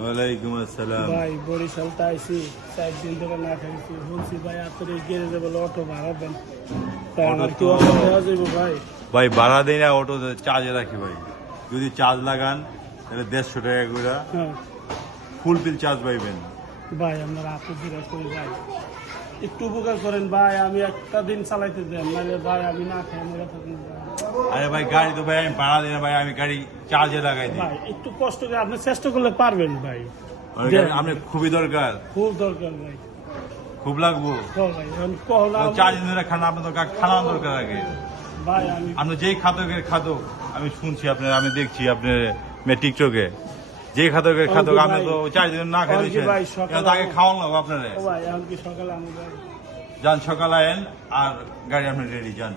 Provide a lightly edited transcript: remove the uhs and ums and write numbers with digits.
ওয়ালাইকুম আসসালাম ভাই বরিশাল তাইছি 4 দিন ধরে না খাইছি বলছি ভাই আপনার গ্যারেজে বলে অটো ভাড়া দেন তাই আমার কি অটো দেওয়া যাবে ভাই? ভাই ভাড়া দেই না, অটো চার্জে রাখি ভাই। যদি চার্জ লাগান তাহলে 150 টাকা করে হ্যাঁ ফুল বিল চার্জ পাইবেন। ভাই আপনার আপনি দিরা কই ভাই একটু উপকার করেন ভাই, আমি একটা দিন চালাইতে দেন নাহলে ভাই আমি না খাই মরে থাকি আরে ভাই গাড়ি তো ভাই আমি ভাড়া দিই না ভাই, আমি গাড়ি চার্জে লাগাই দিই ভাই। একটু কষ্ট করে আপনি চেষ্টা করলে পারবেন ভাই, আপনি খুবই দরকার, খুব দরকার ভাই। খুব লাগবো ভাই এখন কহনা চার্জ ধরে খান, আপনার তো খানা দরকার আগে। ভাই আমি আপনি যেই খাদকের খাদক আমি শুনছি আপনার, আমি দেখছি আপনার টিকটকে যে খাদকের খাদক আপনি তো 4 দিন না খাইছেন, আগে খাওয়ান লাগবো আপনারা। ও ভাই এখন কি সকালে আমি যান সকালে আয়েন আর গাড়ি আপনি রেডি যান।